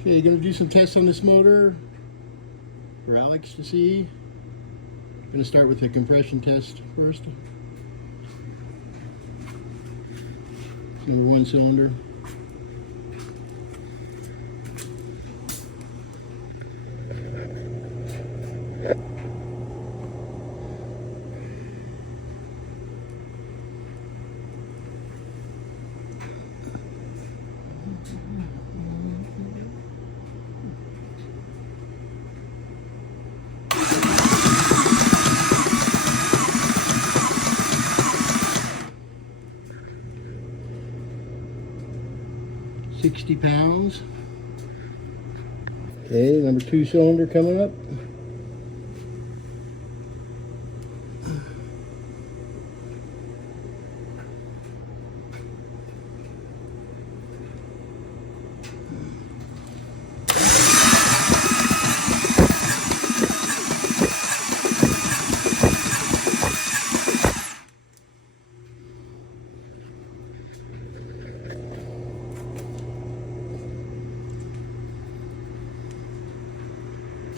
Okay, gonna do some tests on this motor for Alex to see. Gonna start with the compression test first. Number 1 cylinder. £60. Okay, number 2 cylinder coming up.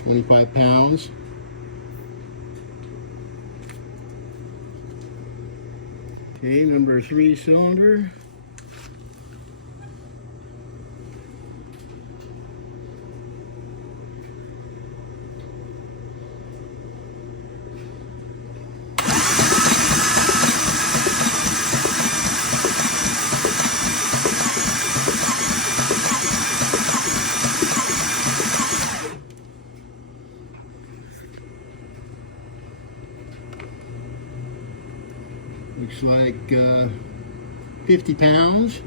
£25. Okay, number 3 cylinder. Looks like 50 pounds.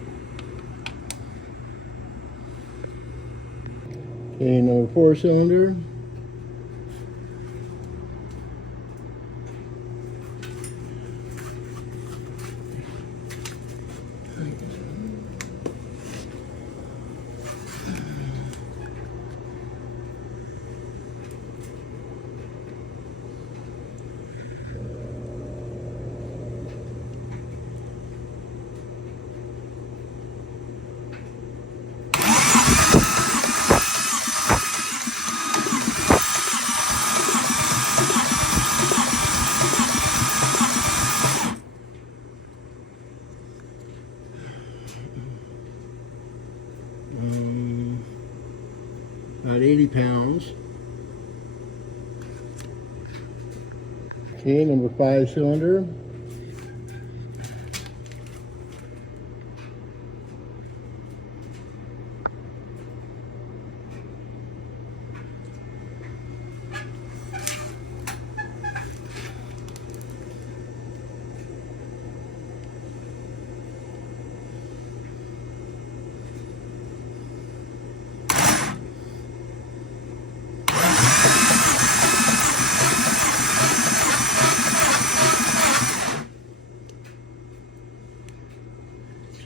Okay, number 4 cylinder. About 80 pounds. Okay, number 5 cylinder.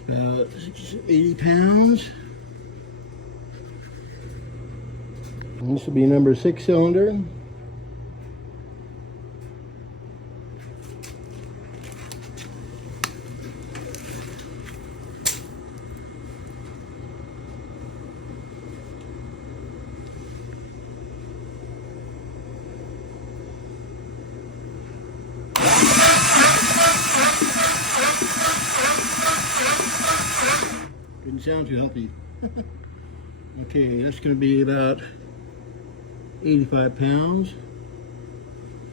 About 80 pounds. And this will be number 6 cylinder. Didn't sound too healthy. Okay, that's going to be about 85 pounds.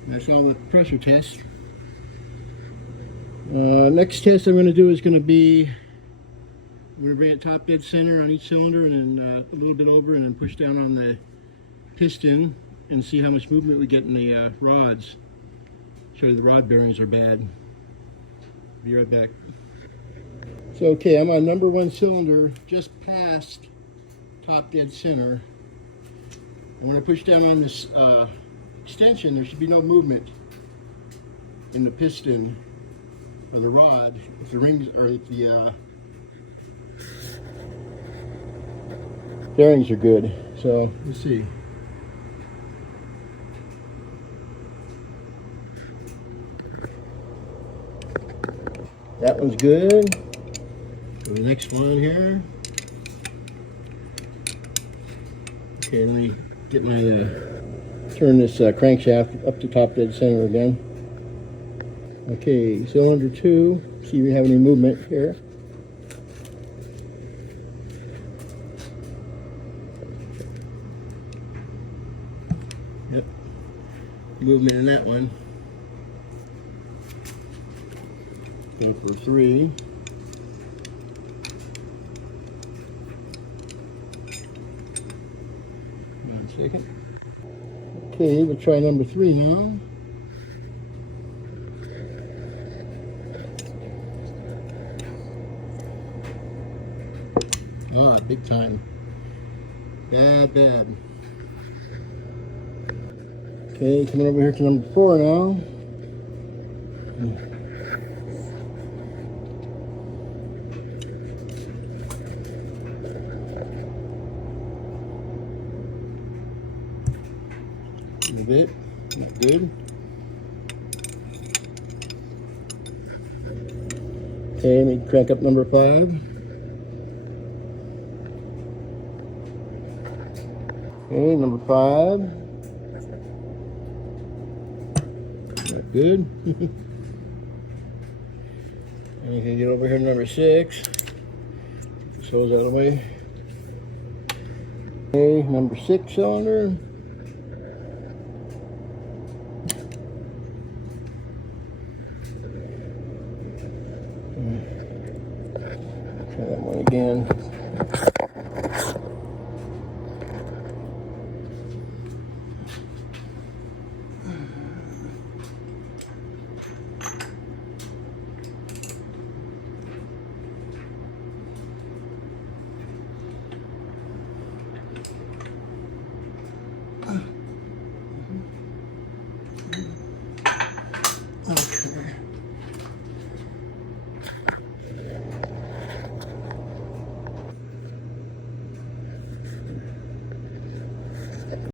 That's all the pressure test. Next test I'm going to do is going to be, I'm going to bring it top dead center on each cylinder and then a little bit over, and then push down on the piston and see how much movement we get in the rods. Show you the rod bearings are bad. Be right back. So okay, I'm on number 1 cylinder, just past top dead center. And when I push down on this extension, there should be no movement in the piston or the rod if the rings or if the bearings are good. So let's see. That one's good. So the next one here. Okay, let me get my turn this crankshaft up to top dead center again. Okay, cylinder 2. See if we have any movement here. Yep, movement in that one. Go for 3. One second. Okay, we'll try number 3 now. Ah, big time. Bad. Okay, coming over here to number 4 now. A bit, good. Okay, let me crank up number 5. Okay, number 5. Not good. And you can get over here to number 6. This hose out of the way. Okay, number 6 cylinder. Try that one again.